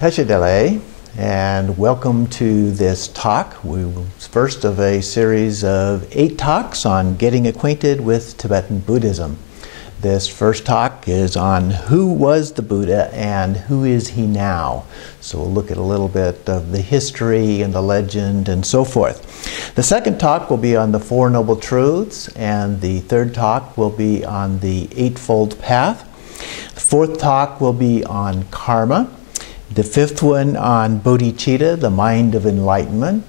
Toschida, and welcome to this talk. It's first of a series of 8 talks on getting acquainted with Tibetan Buddhism. This first talk is on who was the Buddha and who is he now. So we'll look at a little bit of the history and the legend and so forth. The second talk will be on the Four Noble Truths, and the third talk will be on the Eightfold Path. The fourth talk will be on karma. The fifth one on bodhicitta, the mind of enlightenment.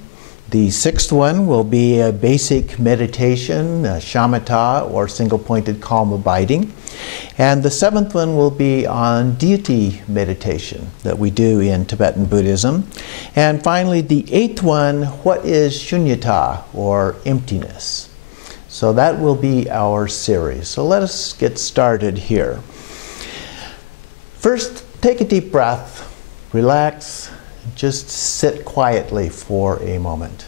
The sixth one will be a basic meditation, shamatha, or single-pointed calm abiding. And the seventh one will be on deity meditation that we do in Tibetan Buddhism. And finally, the eighth one, what is shunyata, or emptiness? So that will be our series. So let us get started here. First, take a deep breath. Relax, just sit quietly for a moment.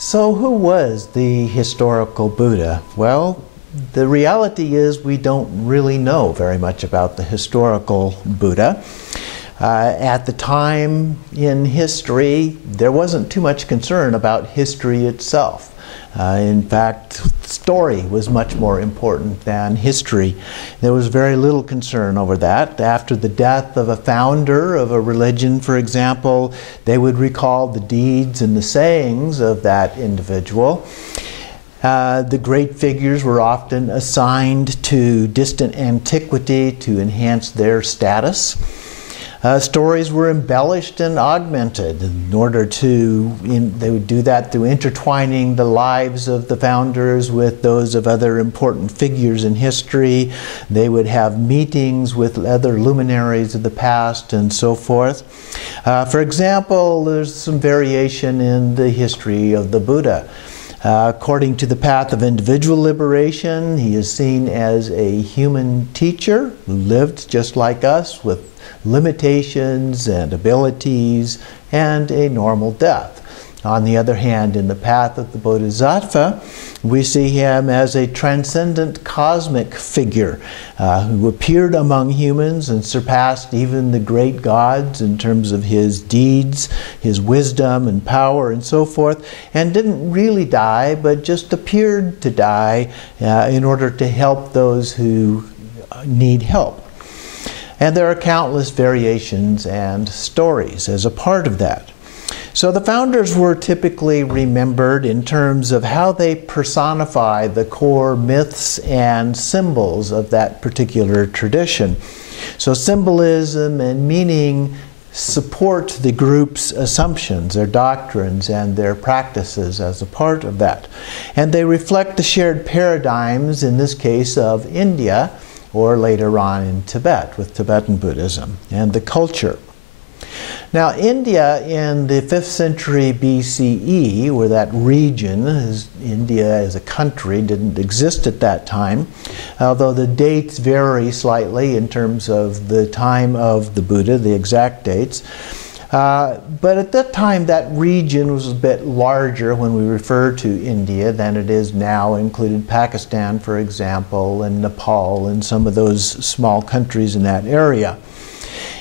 So who was the historical Buddha? Well, the reality is we don't really know very much about the historical Buddha. At the time in history, there wasn't too much concern about history itself. In fact, story was much more important than history. There was very little concern over that. After the death of a founder of a religion, for example, they would recall the deeds and the sayings of that individual. The great figures were often assigned to distant antiquity to enhance their status. Stories were embellished and augmented in order to, they would do that through intertwining the lives of the founders with those of other important figures in history. They would have meetings with other luminaries of the past and so forth. For example, there's some variation in the history of the Buddha. According to the path of individual liberation, he is seen as a human teacher who lived just like us with limitations and abilities and a normal death. On the other hand, in the path of the Bodhisattva, we see him as a transcendent cosmic figure who appeared among humans and surpassed even the great gods in terms of his deeds, his wisdom and power and so forth, and didn't really die, but just appeared to die in order to help those who need help. And there are countless variations and stories as a part of that. So the founders were typically remembered in terms of how they personify the core myths and symbols of that particular tradition. So symbolism and meaning support the group's assumptions, their doctrines, and their practices as a part of that. And they reflect the shared paradigms, in this case of India, or later on in Tibet with Tibetan Buddhism and the culture. Now, India in the 5th century BCE, where that region, India as a country, didn't exist at that time, although the dates vary slightly in terms of the time of the Buddha, the exact dates. But at that time, that region was a bit larger when we refer to India than it is now. It included Pakistan, for example, and Nepal, and some of those small countries in that area.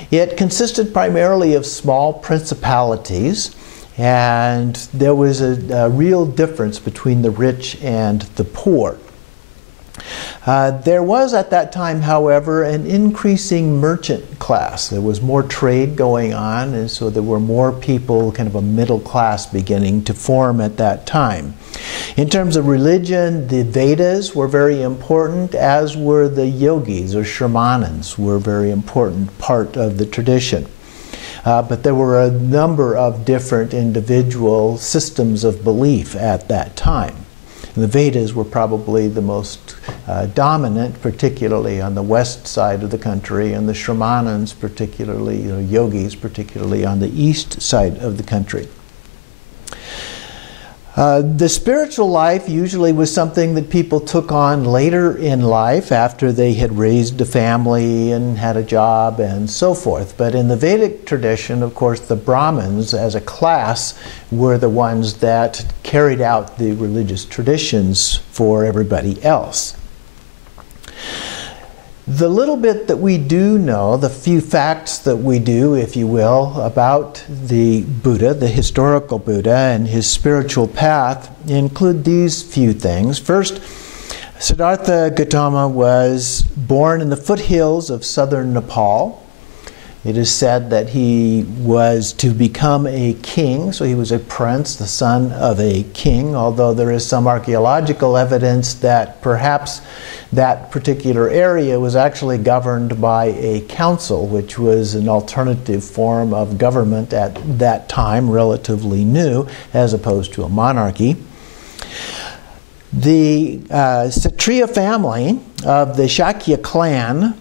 It consisted primarily of small principalities, and there was a real difference between the rich and the poor. There was at that time, however, an increasing merchant class. There was more trade going on, and so there were more people, kind of a middle class beginning to form at that time. In terms of religion, the Vedas were very important, as were the yogis or shamanans were a very important part of the tradition. But there were a number of different individual systems of belief at that time. And the Vedas were probably the most dominant, particularly on the west side of the country, and the Shramanans, particularly, yogis, particularly on the east side of the country. The spiritual life usually was something that people took on later in life after they had raised a family and had a job and so forth. But in the Vedic tradition, of course, the Brahmins as a class were the ones that carried out the religious traditions for everybody else. The little bit that we do know, the few facts that we do, if you will, about the Buddha, the historical Buddha, and his spiritual path include these few things. First, Siddhartha Gautama was born in the foothills of southern Nepal. It is said that he was to become a king, so he was a prince, the son of a king, although there is some archaeological evidence that perhaps that particular area was actually governed by a council, which was an alternative form of government at that time, relatively new, as opposed to a monarchy. The Kshatriya family of the Shakya clan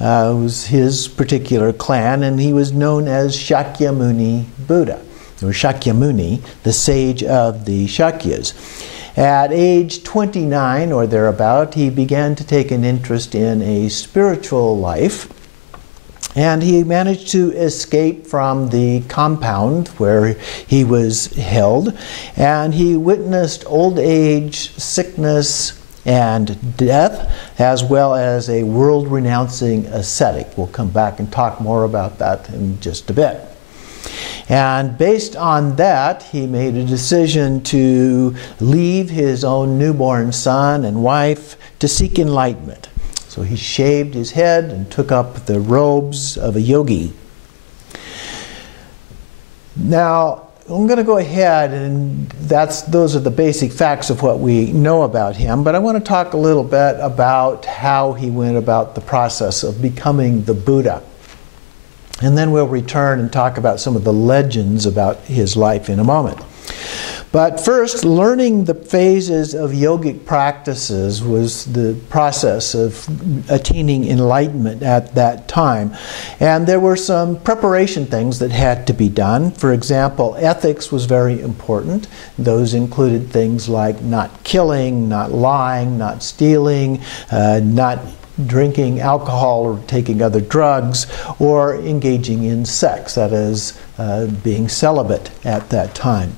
was his particular clan, and he was known as Shakyamuni Buddha, or Shakyamuni, the sage of the Shakyas. At age 29 or thereabout, he began to take an interest in a spiritual life, and he managed to escape from the compound where he was held, and he witnessed old age, sickness, and death, as well as a world-renouncing ascetic. We'll come back and talk more about that in just a bit. And based on that, he made a decision to leave his own newborn son and wife to seek enlightenment. So he shaved his head and took up the robes of a yogi. Now, I'm going to go ahead, and those are the basic facts of what we know about him, but I want to talk a little bit about how he went about the process of becoming the Buddha. And then we'll return and talk about some of the legends about his life in a moment. But first, learning the phases of yogic practices was the process of attaining enlightenment at that time. And there were some preparation things that had to be done. For example, ethics was very important. Those included things like not killing, not lying, not stealing, not drinking alcohol or taking other drugs, or engaging in sex, that is, being celibate at that time.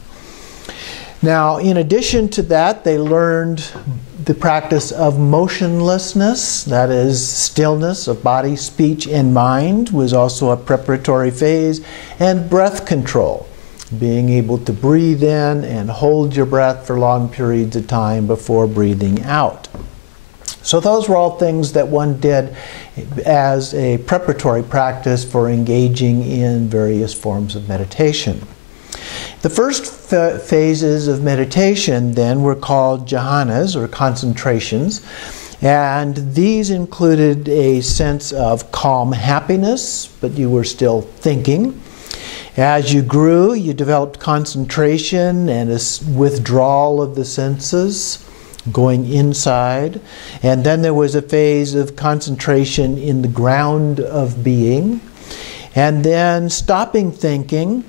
Now, in addition to that, they learned the practice of motionlessness, that is, stillness of body, speech, and mind was also a preparatory phase, and breath control, being able to breathe in and hold your breath for long periods of time before breathing out. So those were all things that one did as a preparatory practice for engaging in various forms of meditation. The first phases of meditation then were called jhanas, or concentrations, and these included a sense of calm happiness, but you were still thinking. As you grew, you developed concentration and a withdrawal of the senses, going inside. And then there was a phase of concentration in the ground of being, and then stopping thinking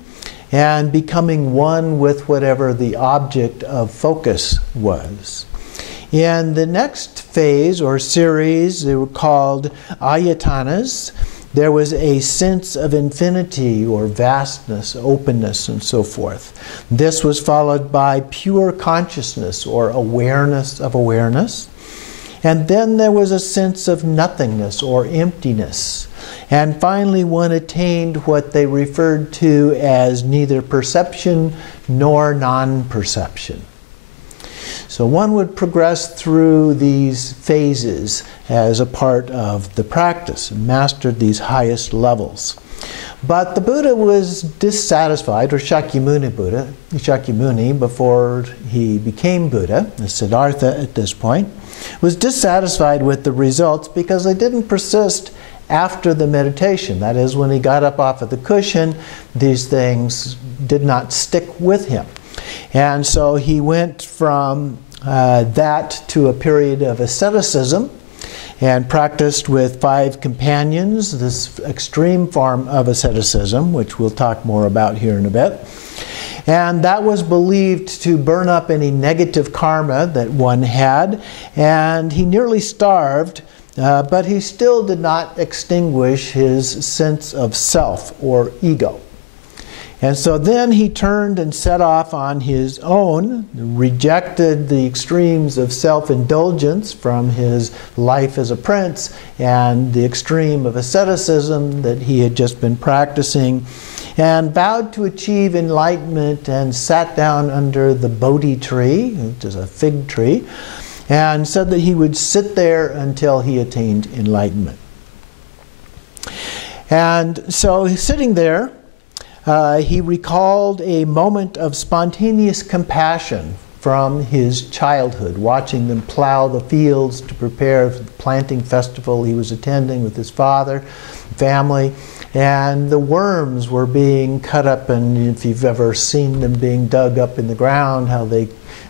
and becoming one with whatever the object of focus was. In the next phase or series, they were called ayatanas. There was a sense of infinity or vastness, openness, and so forth. This was followed by pure consciousness or awareness of awareness. And then there was a sense of nothingness or emptiness. And finally, one attained what they referred to as neither perception nor non-perception. So one would progress through these phases as a part of the practice and mastered these highest levels. But the Buddha was dissatisfied, or Shakyamuni, before he became Buddha, Siddhartha at this point, was dissatisfied with the results because they didn't persist after the meditation. That is, when he got up off of the cushion, these things did not stick with him. And so he went from that to a period of asceticism and practiced with 5 companions, this extreme form of asceticism, which we'll talk more about here in a bit. And that was believed to burn up any negative karma that one had, and he nearly starved, but he still did not extinguish his sense of self or ego. And so then he turned and set off on his own, rejected the extremes of self-indulgence from his life as a prince and the extreme of asceticism that he had just been practicing, and vowed to achieve enlightenment and sat down under the Bodhi tree, which is a fig tree, and said that he would sit there until he attained enlightenment. And so he's sitting there. He recalled a moment of spontaneous compassion from his childhood, watching them plow the fields to prepare for the planting festival he was attending with his father, family, and the worms were being cut up, and if you've ever seen them being dug up in the ground, how they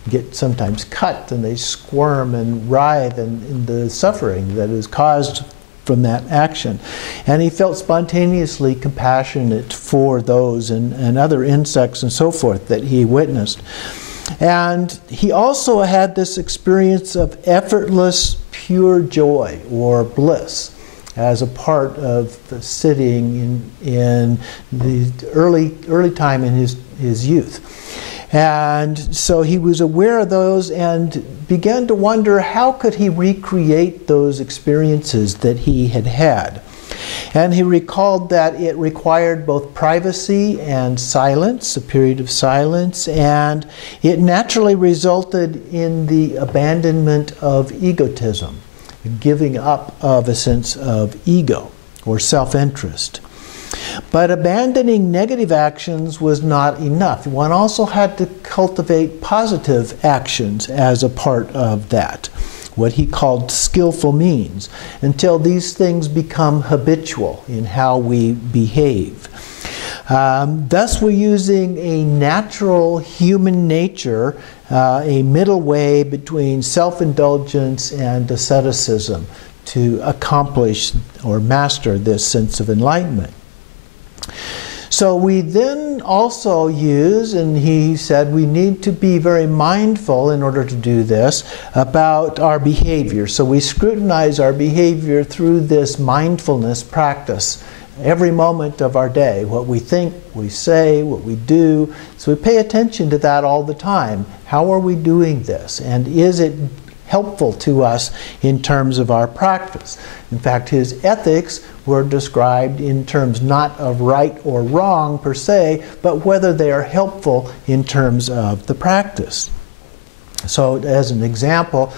get sometimes cut and they squirm and writhe in the suffering that is caused from that action. And he felt spontaneously compassionate for those and other insects and so forth that he witnessed. And he also had this experience of effortless, pure joy or bliss as a part of sitting in the early time in his youth. And so he was aware of those and began to wonder how could he recreate those experiences that he had had. And he recalled that it required both privacy and silence, a period of silence, and it naturally resulted in the abandonment of egotism, giving up of a sense of ego or self-interest. But abandoning negative actions was not enough. One also had to cultivate positive actions as a part of that, what he called skillful means, until these things become habitual in how we behave. Thus we're using a natural human nature, a middle way between self-indulgence and asceticism to accomplish or master this sense of enlightenment. So we then also use, and he said we need to be very mindful in order to do this, about our behavior. So we scrutinize our behavior through this mindfulness practice every moment of our day, what we think, we say, what we do. So we pay attention to that all the time. How are we doing this? And is it helpful to us in terms of our practice? In fact, his ethics were described in terms not of right or wrong per se, but whether they are helpful in terms of the practice. So as an example,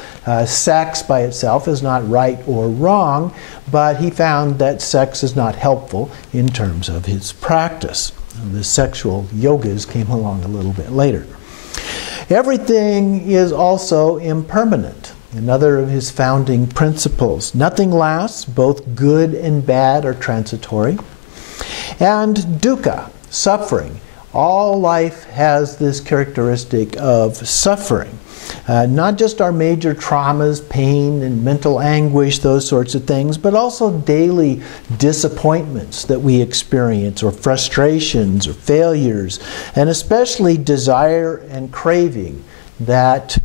sex by itself is not right or wrong, but he found that sex is not helpful in terms of his practice. The sexual yogas came along a little bit later. Everything is also impermanent. Another of his founding principles. Nothing lasts, both good and bad are transitory. And dukkha, suffering. All life has this characteristic of suffering. Not just our major traumas, pain and mental anguish, those sorts of things, but also daily disappointments that we experience, or frustrations, or failures, and especially desire and craving that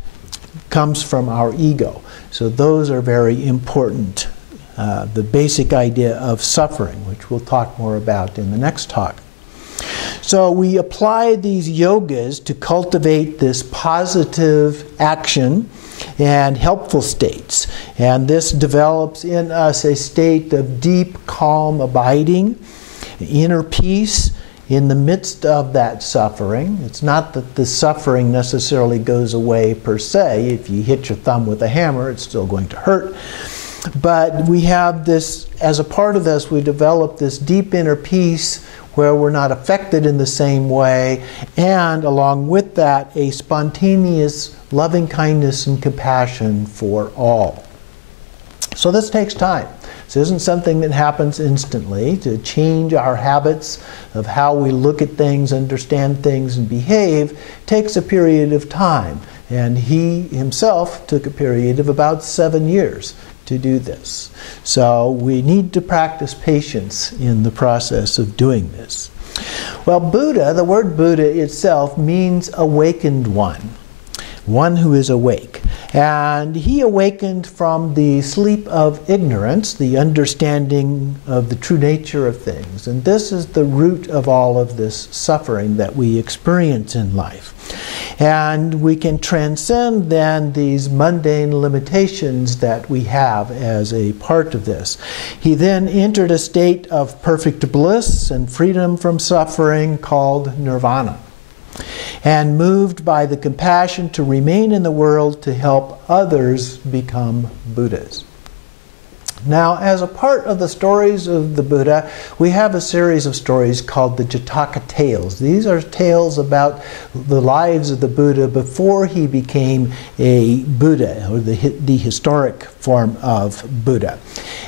comes from our ego. So those are very important. The basic idea of suffering, which we'll talk more about in the next talk. So we apply these yogas to cultivate this positive action and helpful states. And this develops in us a state of deep, calm abiding, inner peace in the midst of that suffering. It's not that the suffering necessarily goes away per se. If you hit your thumb with a hammer, it's still going to hurt. But we have this, as a part of this, we develop this deep inner peace where we're not affected in the same way, and along with that, a spontaneous loving kindness and compassion for all. So this takes time. This isn't something that happens instantly. To change our habits of how we look at things, understand things, and behave takes a period of time. And he himself took a period of about 7 years to do this. So we need to practice patience in the process of doing this. Well, Buddha, the word Buddha itself means awakened one who is awake. And he awakened from the sleep of ignorance, the understanding of the true nature of things. And this is the root of all of this suffering that we experience in life. And we can transcend then these mundane limitations that we have as a part of this. He then entered a state of perfect bliss and freedom from suffering called Nirvana, and moved by the compassion to remain in the world to help others become Buddhas. Now, as a part of the stories of the Buddha, we have a series of stories called the Jataka Tales. These are tales about the lives of the Buddha before he became a Buddha, or the historic form of Buddha.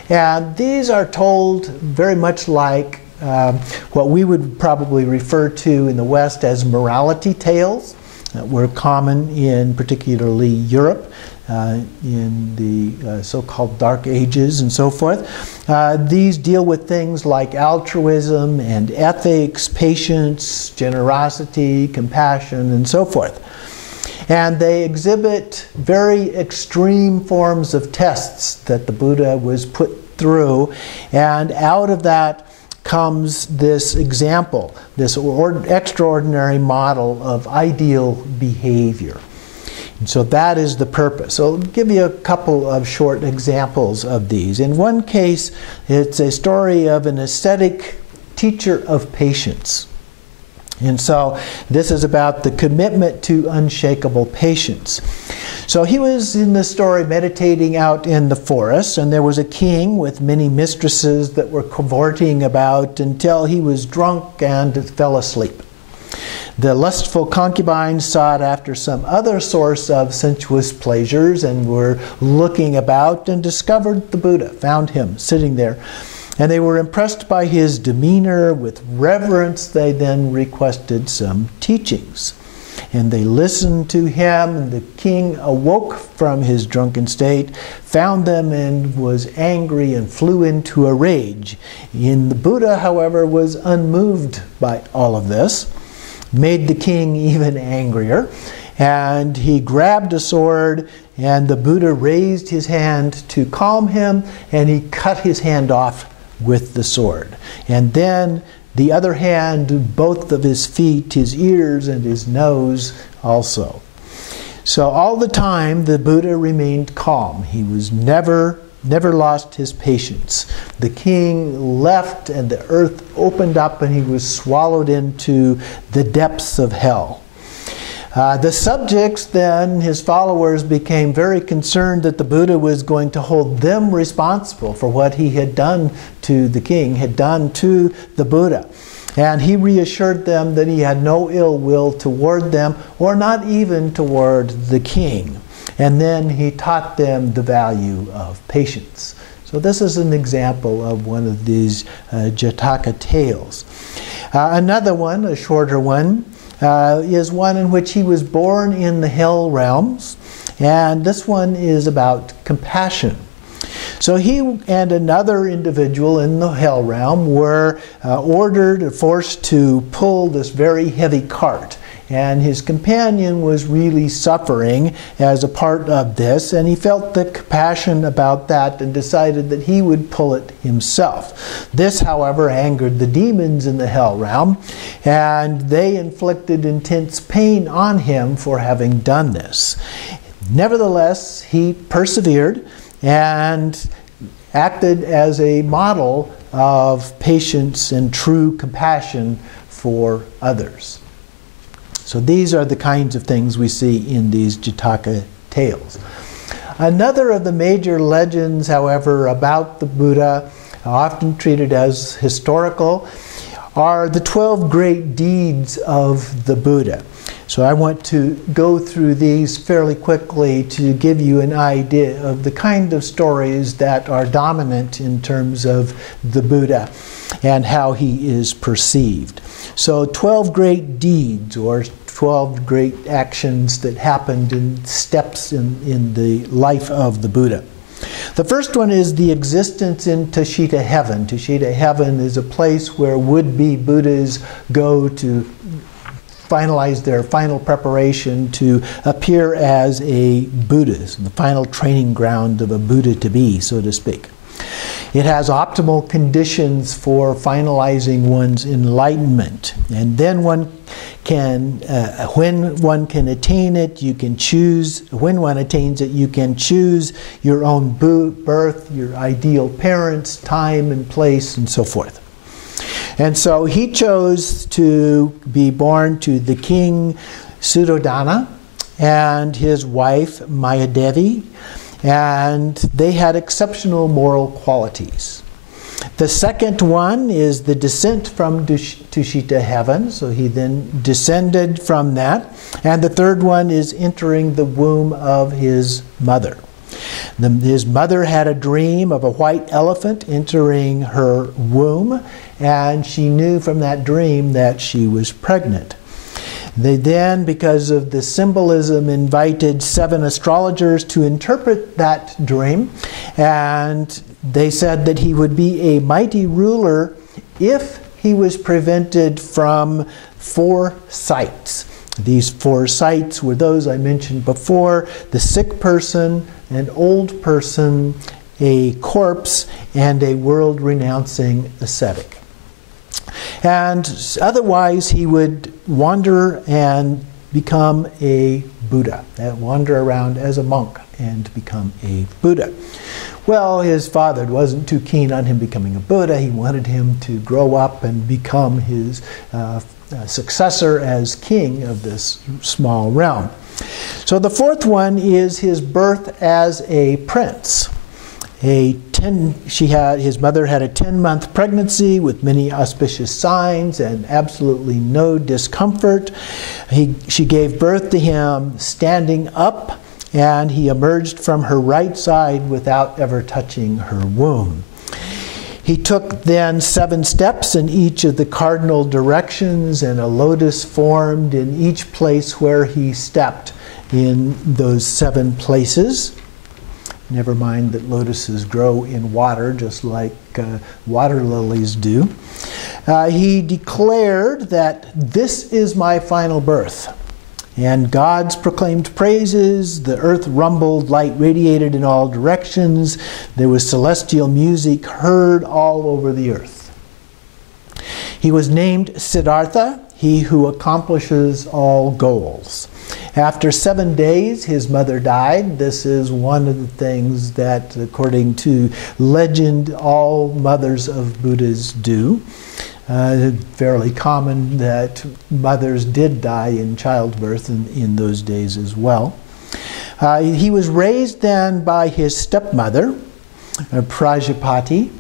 And these are told very much like what we would probably refer to in the West as morality tales that were common in particularly Europe in the so-called Dark Ages and so forth. These deal with things like altruism and ethics, patience, generosity, compassion, and so forth. And they exhibit very extreme forms of tests that the Buddha was put through, and out of that comes this example, this extraordinary model of ideal behavior. And so that is the purpose. So I'll give you a couple of short examples of these. In one case, it's a story of an ascetic teacher of patience. And so this is about the commitment to unshakable patience. So he was in the story meditating out in the forest, and there was a king with many mistresses that were cavorting about until he was drunk and fell asleep. The lustful concubines sought after some other source of sensuous pleasures and were looking about and discovered the Buddha, found him sitting there. And they were impressed by his demeanor. With reverence, they then requested some teachings. And they listened to him, and the king awoke from his drunken state, found them, and was angry and flew into a rage. And the Buddha, however, was unmoved by all of this, made the king even angrier, and he grabbed a sword, and the Buddha raised his hand to calm him, and he cut his hand off with the sword. And then the other hand, both of his feet, his ears, and his nose also. So all the time the Buddha remained calm. He was never lost his patience. The king left and the earth opened up and he was swallowed into the depths of hell. The subjects then, his followers, became very concerned that the Buddha was going to hold them responsible for what he had done to the king, had done to the Buddha. And he reassured them that he had no ill will toward them, or not even toward the king. And then he taught them the value of patience. So this is an example of one of these Jataka tales. Another one, a shorter one, is one in which he was born in the hell realms. And this one is about compassion. So he and another individual in the hell realm were ordered or forced to pull this very heavy cart. And his companion was really suffering as a part of this, and he felt the compassion about that and decided that he would pull it himself. This, however, angered the demons in the hell realm, and they inflicted intense pain on him for having done this. Nevertheless, he persevered and acted as a model of patience and true compassion for others. So these are the kinds of things we see in these Jataka tales. Another of the major legends, however, about the Buddha, often treated as historical, are the 12 great deeds of the Buddha. So I want to go through these fairly quickly to give you an idea of the kind of stories that are dominant in terms of the Buddha and how he is perceived. So 12 great deeds, or 12 great actions that happened in steps in the life of the Buddha. The first one is the existence in Toschida heaven. Toschida heaven is a place where would-be Buddhas go to finalize their final preparation to appear as a Buddha, the final training ground of a Buddha to be, so to speak. It has optimal conditions for finalizing one's enlightenment. And then one can, when one can attain it, you can choose, when one attains it, you can choose your own birth, your ideal parents, time and place, and so forth. And so he chose to be born to the king Suddhodana and his wife Mayadevi, and they had exceptional moral qualities. The second one is the descent from Toschida heaven, so he then descended from that. And the third one is entering the womb of his mother. His mother had a dream of a white elephant entering her womb, and she knew from that dream that she was pregnant. They then, because of the symbolism, invited 7 astrologers to interpret that dream, and they said that he would be a mighty ruler if he was prevented from 4 sights. These 4 sights were those I mentioned before: the sick person, an old person, a corpse, and a world-renouncing ascetic. And otherwise he would wander and become a Buddha, wander around as a monk and become a Buddha. Well, his father wasn't too keen on him becoming a Buddha. He wanted him to grow up and become his successor as king of this small realm. So the fourth one is his birth as a prince. His mother had a 10-month pregnancy with many auspicious signs and absolutely no discomfort. She gave birth to him standing up, and he emerged from her right side without ever touching her womb. He took then 7 steps in each of the cardinal directions, and a lotus formed in each place where he stepped in those 7 places. Never mind that lotuses grow in water just like water lilies do. He declared that this is my final birth. And gods proclaimed praises, the earth rumbled, light radiated in all directions, there was celestial music heard all over the earth. He was named Siddhartha, he who accomplishes all goals. After 7 days, his mother died. This is one of the things that, according to legend, all mothers of Buddhas do. Fairly common that mothers did die in childbirth in those days as well. He was raised then by his stepmother, Prajapati.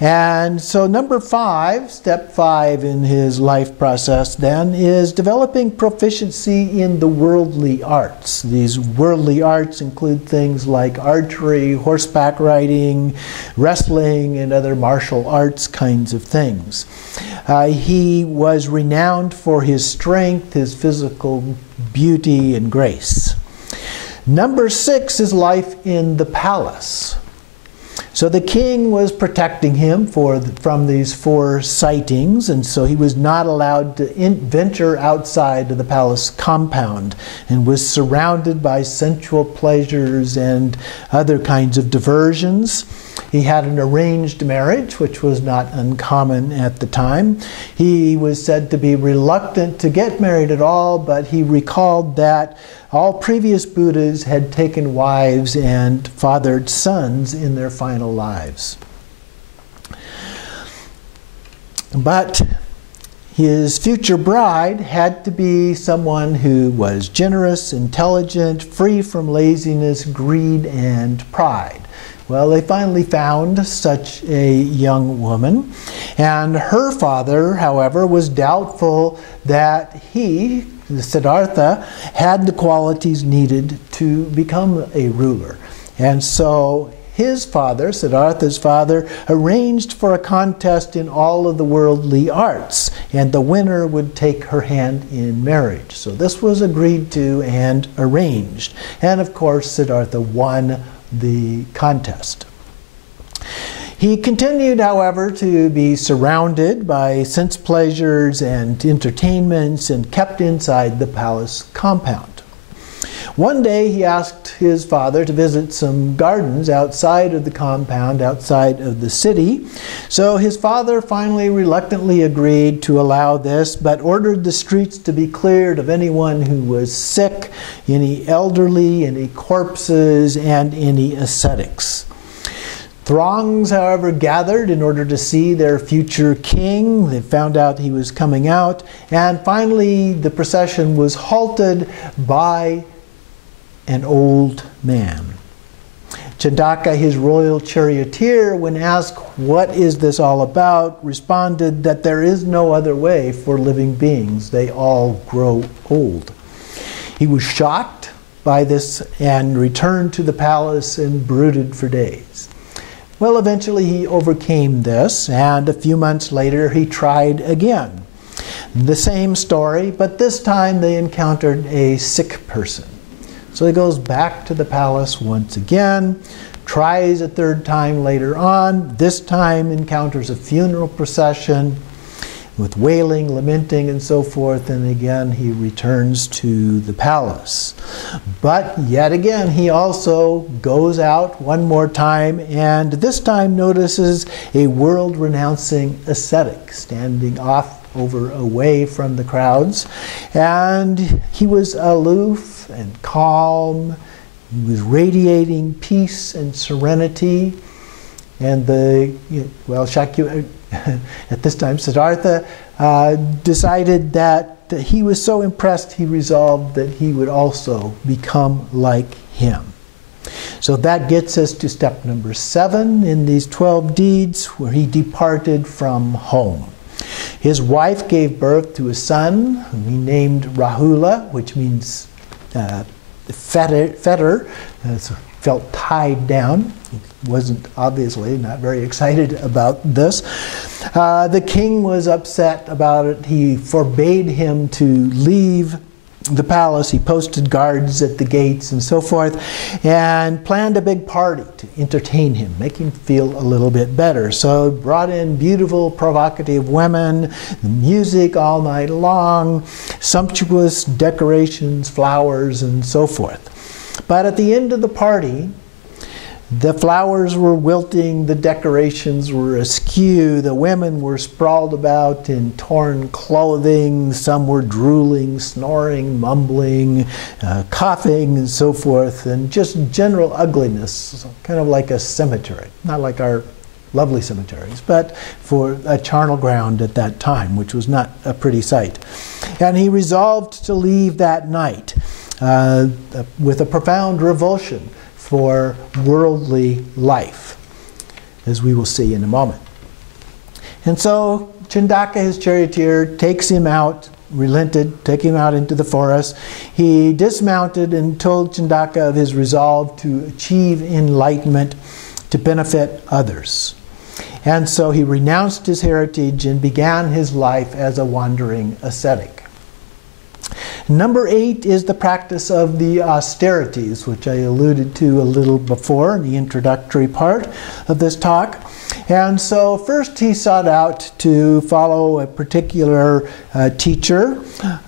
And so number 5, step 5 in his life process then, is developing proficiency in the worldly arts. These worldly arts include things like archery, horseback riding, wrestling, and other martial arts kinds of things. He was renowned for his strength, his physical beauty, and grace. Number 6 is life in the palace. So the king was protecting him from these 4 sightings, and so he was not allowed to venture outside of the palace compound, and was surrounded by sensual pleasures and other kinds of diversions. He had an arranged marriage, which was not uncommon at the time. He was said to be reluctant to get married at all, but he recalled that all previous Buddhas had taken wives and fathered sons in their final lives. But his future bride had to be someone who was generous, intelligent, free from laziness, greed, and pride. Well, they finally found such a young woman, and her father, however, was doubtful that he, Siddhartha, had the qualities needed to become a ruler. And so his father, Siddhartha's father, arranged for a contest in all of the worldly arts, and the winner would take her hand in marriage. So this was agreed to and arranged. And of course, Siddhartha won the contest. He continued, however, to be surrounded by sense pleasures and entertainments and kept inside the palace compound. One day he asked his father to visit some gardens outside of the compound, outside of the city. So his father finally reluctantly agreed to allow this, but ordered the streets to be cleared of anyone who was sick, any elderly, any corpses, and any ascetics. Throngs, however, gathered in order to see their future king. They found out he was coming out, and finally the procession was halted by an old man. Jataka, his royal charioteer, when asked, "What is this all about?" responded that there is no other way for living beings. They all grow old. He was shocked by this and returned to the palace and brooded for days. Well, eventually he overcame this, and a few months later he tried again. The same story, but this time they encountered a sick person. So he goes back to the palace once again, tries a third time later on, this time encounters a funeral procession with wailing, lamenting, and so forth, and again he returns to the palace. But yet again he also goes out one more time, and this time notices a world-renouncing ascetic standing off away from the crowds, and he was aloof and calm. He was radiating peace and serenity, and at this time Siddhartha decided that he was so impressed he resolved that he would also become like him. So that gets us to step number 7 in these 12 deeds, where he departed from home. His wife gave birth to a son whom he named Rahula, which means fetter, felt tied down. He wasn't obviously not very excited about this. The king was upset about it. He forbade him to leave the palace. He posted guards at the gates and so forth, and planned a big party to entertain him, make him feel a little bit better. So brought in beautiful, provocative women, music all night long, sumptuous decorations, flowers, and so forth. But at the end of the party, the flowers were wilting, the decorations were askew, the women were sprawled about in torn clothing, some were drooling, snoring, mumbling, coughing, and so forth, and just general ugliness, kind of like a cemetery. Not like our lovely cemeteries, but for a charnel ground at that time, which was not a pretty sight. And he resolved to leave that night with a profound revulsion for worldly life, as we will see in a moment. And so Jataka, his charioteer, takes him out, relented, taking him out into the forest. He dismounted and told Jataka of his resolve to achieve enlightenment to benefit others. And so he renounced his heritage and began his life as a wandering ascetic. Number 8 is the practice of the austerities, which I alluded to a little before in the introductory part of this talk. And so first he sought out to follow a particular teacher,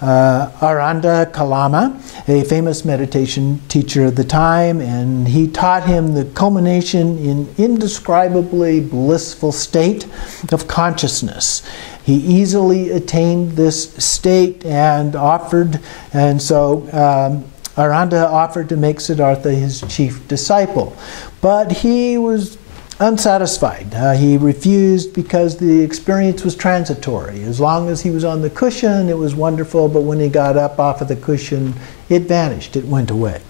Aranda Kalama, a famous meditation teacher of the time, and he taught him the culmination in indescribably blissful state of consciousness. He easily attained this state and so Aranda offered to make Siddhartha his chief disciple. But he was unsatisfied. He refused because the experience was transitory. As long as he was on the cushion, it was wonderful, but when he got up off of the cushion, it vanished, it went away.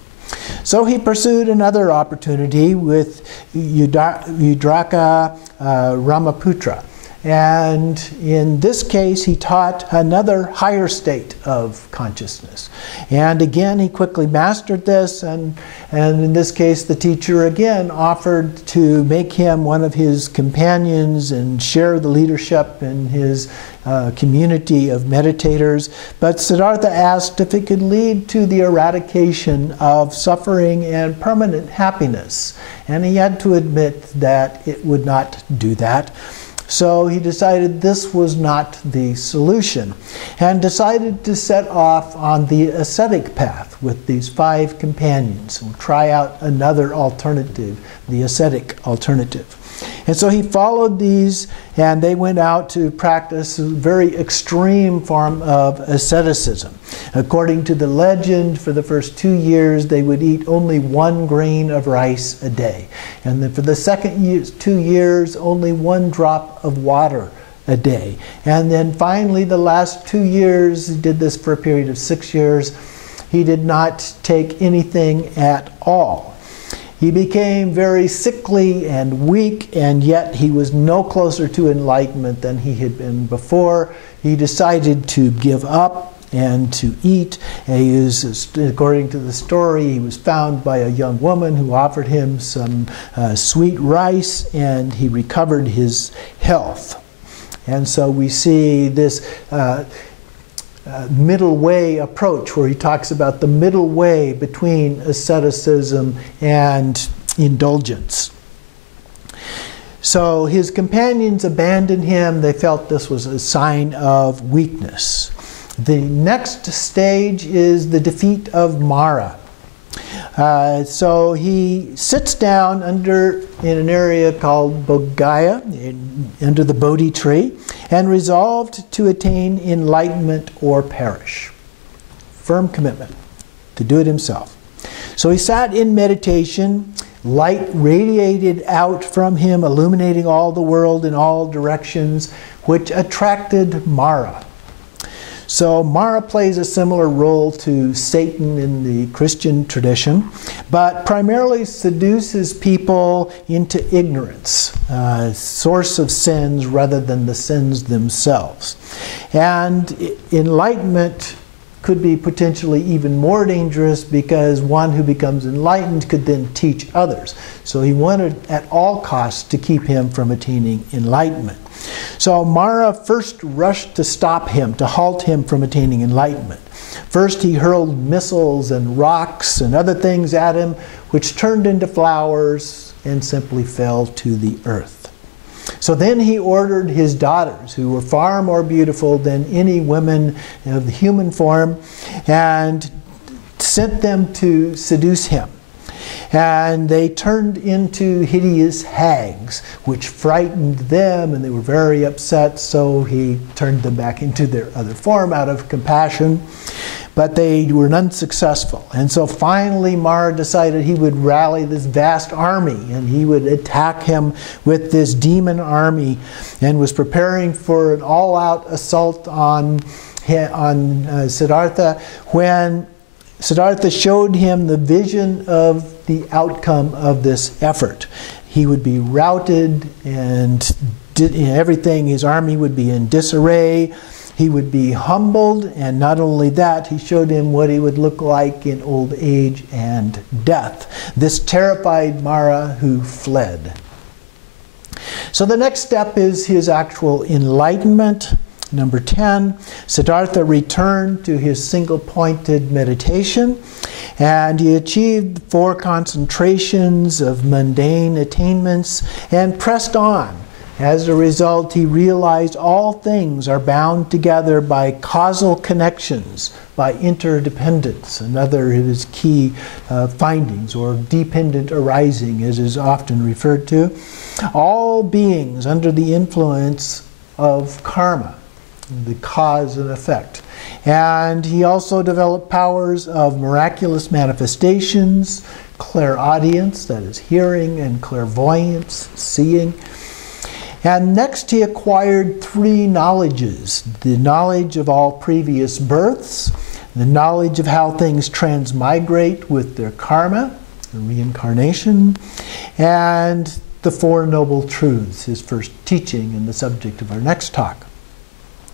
So he pursued another opportunity with Jataka Ramaputra. And in this case, he taught another higher state of consciousness. And again, he quickly mastered this, and in this case, the teacher again offered to make him one of his companions and share the leadership in his community of meditators. But Siddhartha asked if it could lead to the eradication of suffering and permanent happiness. And he had to admit that it would not do that. So he decided this was not the solution, and decided to set off on the ascetic path with these 5 companions. We'll try out another alternative, the ascetic alternative. And so he followed these, and they went out to practice a very extreme form of asceticism. According to the legend, for the first 2 years, they would eat only 1 grain of rice a day. And then for the second 2 years, only 1 drop of water a day. And then finally, the last 2 years, he did this for a period of 6 years, he did not take anything at all. He became very sickly and weak, and yet he was no closer to enlightenment than he had been before. He decided to give up and to eat. And he was, according to the story, he was found by a young woman who offered him some sweet rice, and he recovered his health. And so we see this middle way approach, where he talks about the middle way between asceticism and indulgence. So his companions abandoned him. They felt this was a sign of weakness. The next stage is the defeat of Mara. So he sits down in an area called Bodhgaya, under the Bodhi tree, and resolved to attain enlightenment or perish. Firm commitment to do it himself. So he sat in meditation. Light radiated out from him, illuminating all the world in all directions, which attracted Mara. So Mara plays a similar role to Satan in the Christian tradition, but primarily seduces people into ignorance, source of sins rather than the sins themselves. And enlightenment could be potentially even more dangerous, because one who becomes enlightened could then teach others. So he wanted at all costs to keep him from attaining enlightenment. So Mara first rushed to stop him, to halt him from attaining enlightenment. First he hurled missiles and rocks and other things at him, which turned into flowers and simply fell to the earth. So then he ordered his daughters, who were far more beautiful than any women of the human form, and sent them to seduce him. And they turned into hideous hags, which frightened them, and they were very upset, so he turned them back into their other form out of compassion. But they were unsuccessful. And so finally Mara decided he would rally this vast army, and he would attack him with this demon army, and was preparing for an all-out assault on Siddhartha, when Siddhartha showed him the vision of the outcome of this effort. He would be routed, and everything, his army would be in disarray. He would be humbled, and not only that, he showed him what he would look like in old age and death. This terrified Mara, who fled. So the next step is his actual enlightenment. Number 10, Siddhartha returned to his single-pointed meditation, and he achieved 4 concentrations of mundane attainments and pressed on. As a result, he realized all things are bound together by causal connections, by interdependence, another of his key findings, or dependent arising, as is often referred to. All beings under the influence of karma, the cause and effect. And he also developed powers of miraculous manifestations, clairaudience, that is hearing, and clairvoyance, seeing. And next he acquired 3 knowledges: the knowledge of all previous births, the knowledge of how things transmigrate with their karma, the reincarnation, and the Four Noble Truths, his first teaching and the subject of our next talk.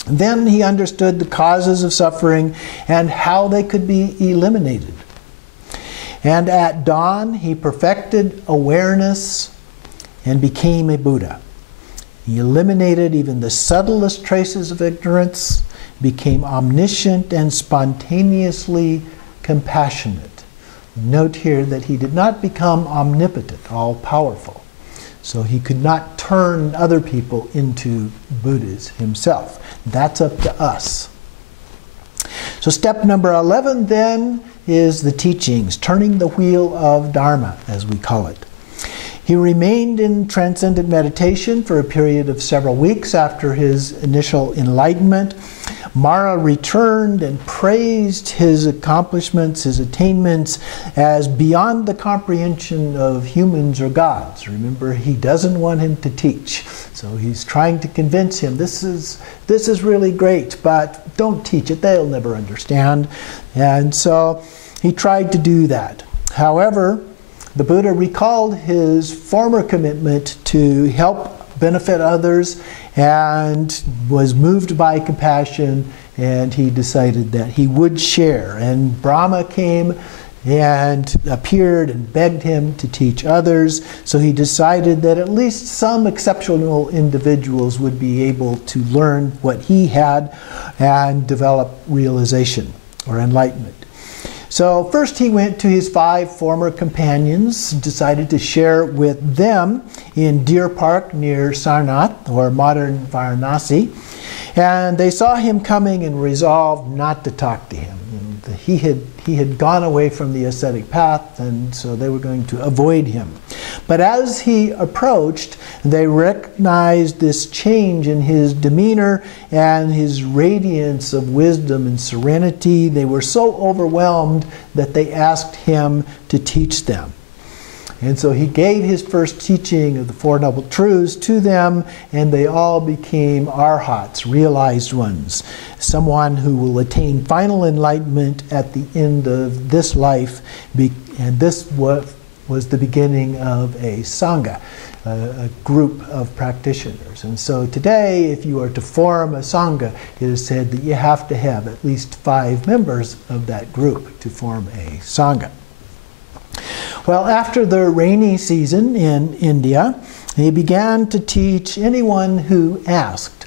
And then he understood the causes of suffering and how they could be eliminated. And at dawn, he perfected awareness and became a Buddha. He eliminated even the subtlest traces of ignorance, became omniscient and spontaneously compassionate. Note here that he did not become omnipotent, all-powerful. So he could not turn other people into Buddhas himself. That's up to us. So step number 11 then is the teachings, turning the wheel of Dharma, as we call it. He remained in transcendent meditation for a period of several weeks after his initial enlightenment. Mara returned and praised his accomplishments, his attainments, as beyond the comprehension of humans or gods. Remember, he doesn't want him to teach. So he's trying to convince him, this is really great, but don't teach it, they'll never understand. And so he tried to do that. However, the Buddha recalled his former commitment to help benefit others and was moved by compassion, and he decided that he would share. And Brahma came and appeared and begged him to teach others, so he decided that at least some exceptional individuals would be able to learn what he had and develop realization or enlightenment. So first he went to his 5 former companions, decided to share with them in Deer Park near Sarnath, or modern Varanasi. And they saw him coming and resolved not to talk to him. And he had gone away from the ascetic path, and so they were going to avoid him. But as he approached, they recognized this change in his demeanor and his radiance of wisdom and serenity. They were so overwhelmed that they asked him to teach them. And so he gave his first teaching of the Four Noble Truths to them, and they all became arhats, realized ones, someone who will attain final enlightenment at the end of this life. And this was the beginning of a Sangha, a group of practitioners. And so today, if you are to form a Sangha, it is said that you have to have at least 5 members of that group to form a Sangha. Well, after the rainy season in India, he began to teach anyone who asked.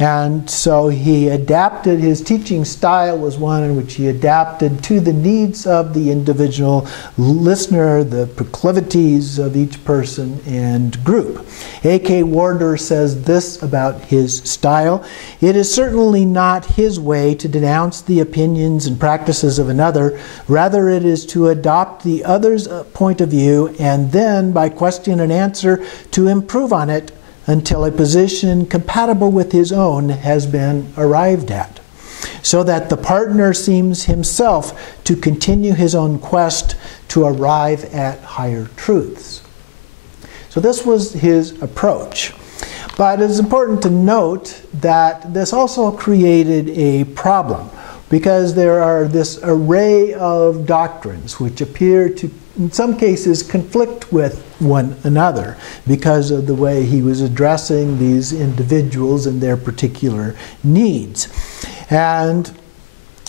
And so he adapted, his teaching style was one in which he adapted to the needs of the individual listener, the proclivities of each person and group. A.K. Warder says this about his style: "It is certainly not his way to denounce the opinions and practices of another. Rather, it is to adopt the other's point of view and then, by question and answer, to improve on it until a position compatible with his own has been arrived at, so that the partner seems himself to continue his own quest to arrive at higher truths." So this was his approach. But it's important to note that this also created a problem, because there are this array of doctrines which appear to, in some cases, conflict with one another because of the way he was addressing these individuals and their particular needs. And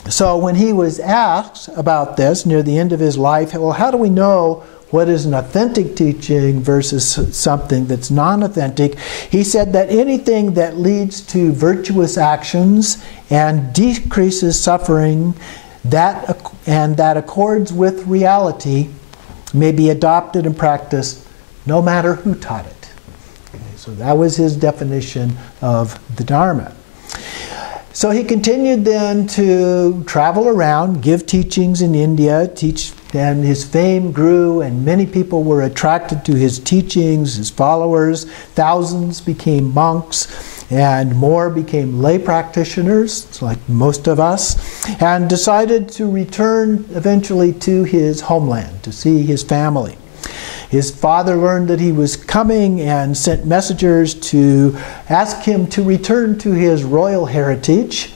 so when he was asked about this near the end of his life, well, how do we know what is an authentic teaching versus something that's non-authentic? He said that anything that leads to virtuous actions and decreases suffering and that accords with reality may be adopted and practiced no matter who taught it. Okay, so that was his definition of the Dharma. So he continued then to travel around, give teachings in India, and his fame grew, and many people were attracted to his teachings, his followers. Thousands became monks, and more became lay practitioners, like most of us, and decided to return eventually to his homeland, to see his family. His father learned that he was coming and sent messengers to ask him to return to his royal heritage.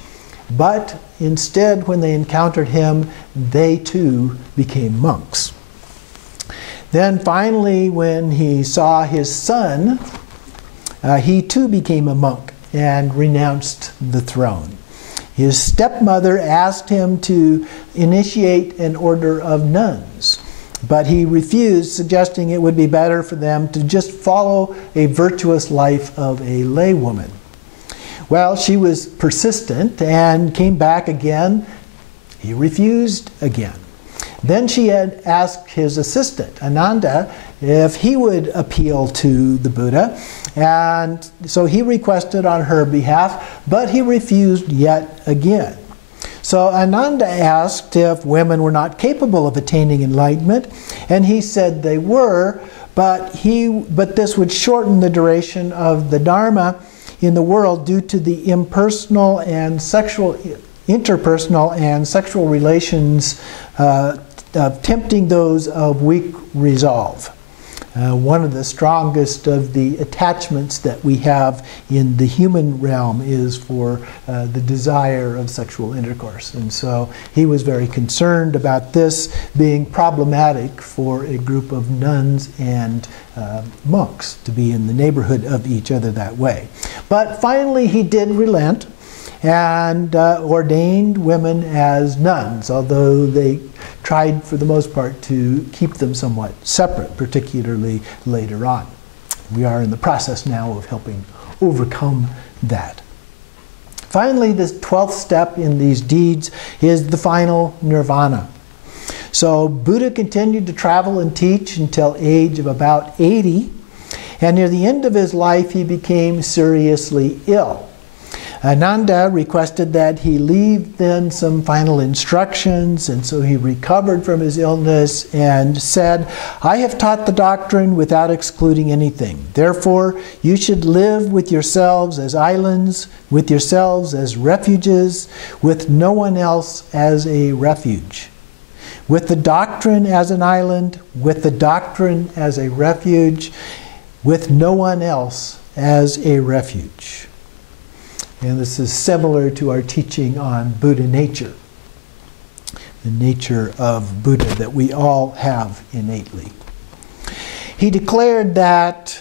But instead, when they encountered him, they too became monks. Then finally, when he saw his son, he too became a monk and renounced the throne. His stepmother asked him to initiate an order of nuns, but he refused, suggesting it would be better for them to just follow a virtuous life of a laywoman. Well, she was persistent and came back again. He refused again. Then she had asked his assistant, Ananda, if he would appeal to the Buddha. And so he requested on her behalf, but he refused yet again. So Ananda asked if women were not capable of attaining enlightenment, and he said they were, but this would shorten the duration of the Dharma in the world due to the interpersonal and sexual relations tempting those of weak resolve. One of the strongest of the attachments that we have in the human realm is for the desire of sexual intercourse. And so he was very concerned about this being problematic for a group of nuns and monks to be in the neighborhood of each other that way. But finally he did relent and ordained women as nuns, although they tried for the most part to keep them somewhat separate, particularly later on. We are in the process now of helping overcome that. Finally, the 12th step in these deeds is the final nirvana. So Buddha continued to travel and teach until age of about 80, and near the end of his life he became seriously ill. Ananda requested that he leave then some final instructions, and so he recovered from his illness and said, "I have taught the doctrine without excluding anything. Therefore, you should live with yourselves as islands, with yourselves as refuges, with no one else as a refuge. With the doctrine as an island, with the doctrine as a refuge, with no one else as a refuge." And this is similar to our teaching on Buddha nature, the nature of Buddha that we all have innately. He declared that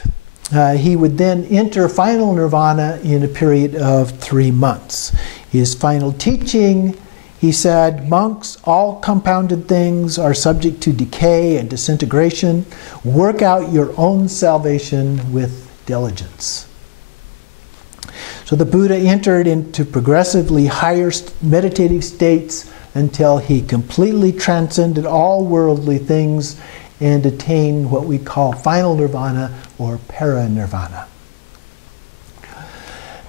he would then enter final nirvana in a period of 3 months. His final teaching, he said, "Monks, all compounded things are subject to decay and disintegration. Work out your own salvation with diligence." So the Buddha entered into progressively higher meditative states until he completely transcended all worldly things and attained what we call final nirvana or paranirvana.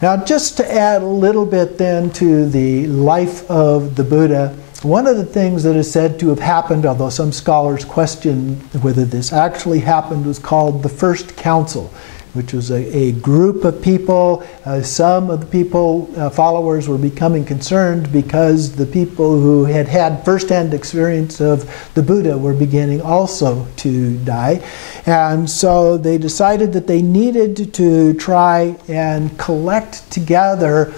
Now, just to add a little bit then to the life of the Buddha, one of the things that is said to have happened, although some scholars question whether this actually happened, was called the First Council, which was a group of people. Some of the people, followers, were becoming concerned because the people who had had first-hand experience of the Buddha were beginning also to die. And so they decided that they needed to try and collect together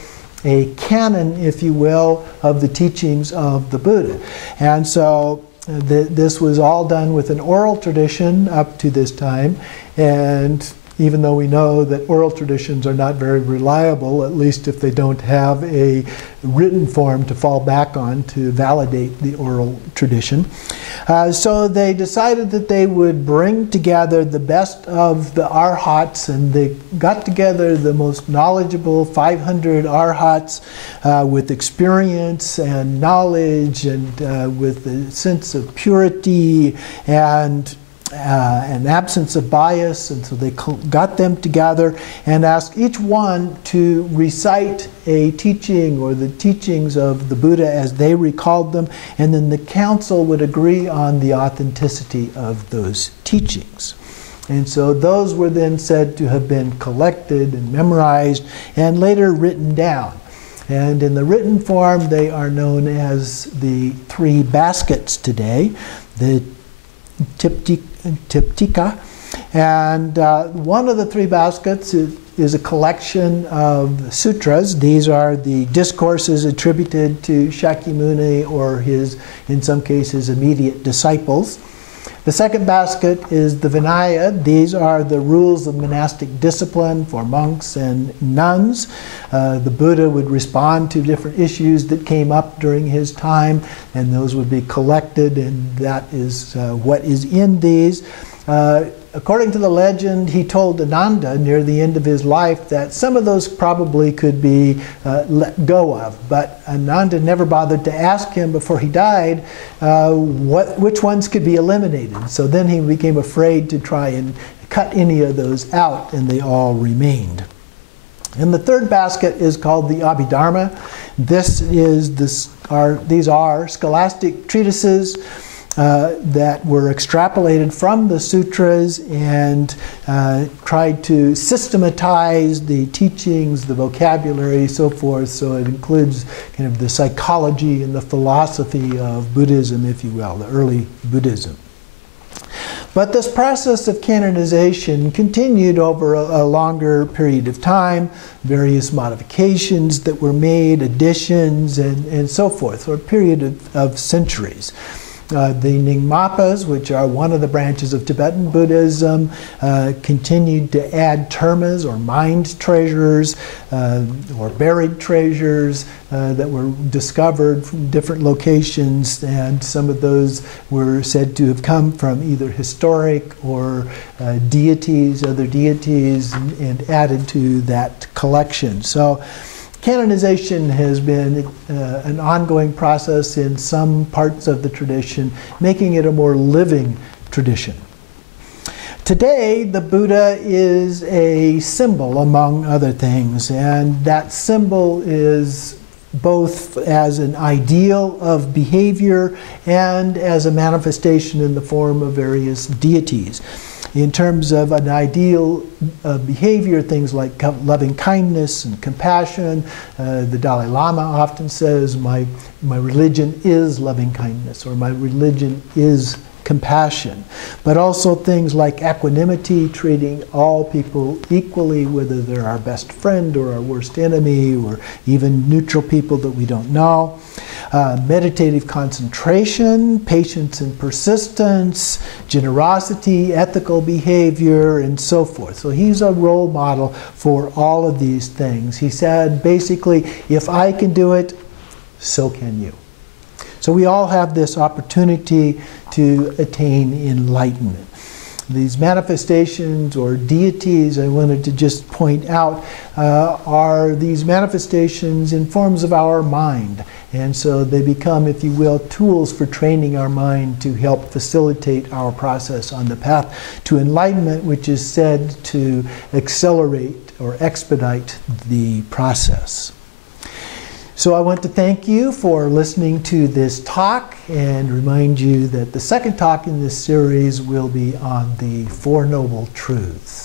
a canon, if you will, of the teachings of the Buddha. And so this was all done with an oral tradition up to this time. And even though we know that oral traditions are not very reliable, at least if they don't have a written form to fall back on to validate the oral tradition. So they decided that they would bring together the best of the arhats, and they got together the most knowledgeable 500 arhats with experience and knowledge and with a sense of purity and an absence of bias, and so they got them together and asked each one to recite a teaching or the teachings of the Buddha as they recalled them, and then the council would agree on the authenticity of those teachings. And so those were then said to have been collected and memorized and later written down. And in the written form, they are known as the 3 baskets today, the Tiptika. And one of the 3 baskets is a collection of sutras. These are the discourses attributed to Shakyamuni or his, in some cases, immediate disciples. The second basket is the Vinaya. These are the rules of monastic discipline for monks and nuns. The Buddha would respond to different issues that came up during his time, and those would be collected, and that is what is in these. According to the legend, he told Ananda near the end of his life that some of those probably could be let go of, but Ananda never bothered to ask him before he died which ones could be eliminated. So then he became afraid to try and cut any of those out, and they all remained. And the third basket is called the Ob Dharma. These are scholastic treatises that were extrapolated from the sutras and tried to systematize the teachings, the vocabulary, so forth. So it includes kind of the psychology and the philosophy of Buddhism, if you will, the early Buddhism. But this process of canonization continued over a longer period of time, various modifications that were made, additions, and so forth, for a period of centuries. The Nyingmapas, which are one of the branches of Tibetan Buddhism, continued to add termas or mind treasures or buried treasures that were discovered from different locations, and some of those were said to have come from either historic or deities, other deities, and added to that collection. So canonization has been an ongoing process in some parts of the tradition, making it a more living tradition. Today, the Buddha is a symbol, among other things, and that symbol is both as an ideal of behavior and as a manifestation in the form of various deities. In terms of an ideal behavior, things like loving kindness and compassion, the Dalai Lama often says, my religion is loving kindness, or my religion is compassion. But also things like equanimity, treating all people equally, whether they're our best friend or our worst enemy, or even neutral people that we don't know. Meditative concentration, patience and persistence, generosity, ethical behavior, and so forth. So he's a role model for all of these things. He said, basically, if I can do it, so can you. So we all have this opportunity to attain enlightenment. These manifestations or deities, I wanted to just point out, are these manifestations in forms of our mind. And so they become, if you will, tools for training our mind to help facilitate our process on the path to enlightenment, which is said to accelerate or expedite the process. So I want to thank you for listening to this talk and remind you that the second talk in this series will be on the Four Noble Truths.